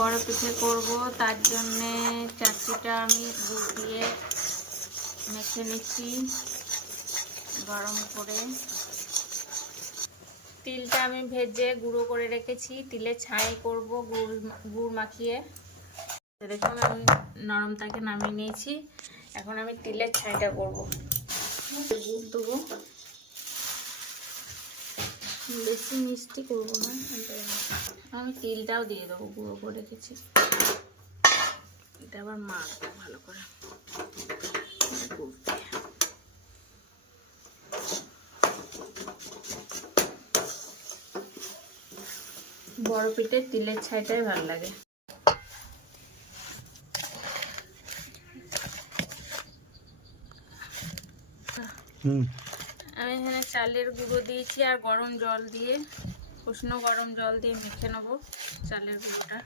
বড় পিঠে করব, তার জন্যে চাটনিটা আমি গুড় দিয়ে মেখে নিচ্ছি গরম করে। তিলটা আমি ভেজে গুঁড়ো করে রেখেছি, তিলে ছাই করব গুড় মাখিয়ে। দেখুন আমি নরমটাকে নামিয়ে নিয়েছি, এখন আমি তিলের ছাইটা করব। গুড় দেবো, বেশি মিষ্টি করবো না, আমি তিলটাও দিয়ে দেবো, গুঁড়ো করে রেখেছি। এটা আবার মাখবো ভালো করে গুড় দিয়ে। বড় পিঠে তিলের ছাইটাই ভালো লাগে। আমি এখানে চালের গুঁড়ো দিয়েছি আর গরম জল দিয়ে, উষ্ণ গরম জল দিয়ে মেখে নেবো চালের গুঁড়োটা।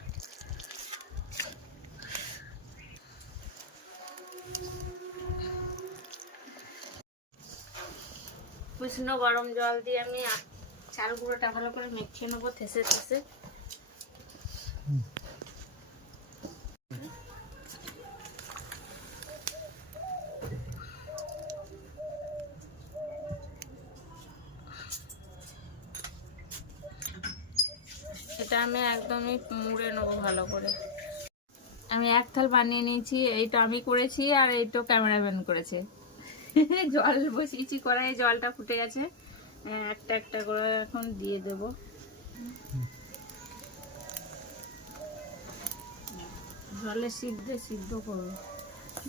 উষ্ণ গরম জল দিয়ে আমি চাল গুঁড়োটা ভালো করে মেখে নেবো থেসে থেসে। এটা আমি একদমই মুড়ে নেবো ভালো করে। আমি এক থাল বানিয়ে নিয়েছি, এইটা আমি করেছি আর এইটা ক্যামেরাম্যান করেছে। জল বসিয়েছি কড়াইয়ে, জলটা ফুটে গেছে, একটা একটা করে এখন দিয়ে দেব। জলে সিদ্ধ করবো,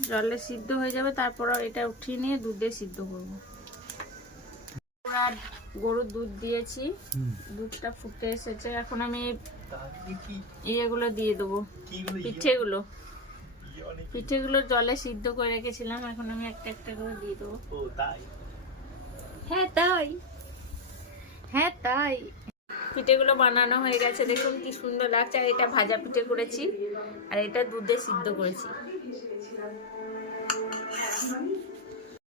জলে সিদ্ধ হয়ে যাবে, তারপর এটা উঠিয়ে নিয়ে দুধে সিদ্ধ করবো। গরুর দুধ দিয়েছি, দুধটা ফুটে এসেছে, এখন আমি ইয়েগুলো দিয়ে দেবো, পিঠেগুলো জলে সিদ্ধ করে রেখেছিলাম, এখন আমি একটা একটা করে দিয়ে দেবো। হ্যাঁ তাই পিঠেগুলো বানানো হয়ে গেছে, দেখুন কি সুন্দর লাগছে। আর এটা ভাজা পিঠে করেছি আর এটা দুধে সিদ্ধ করেছি।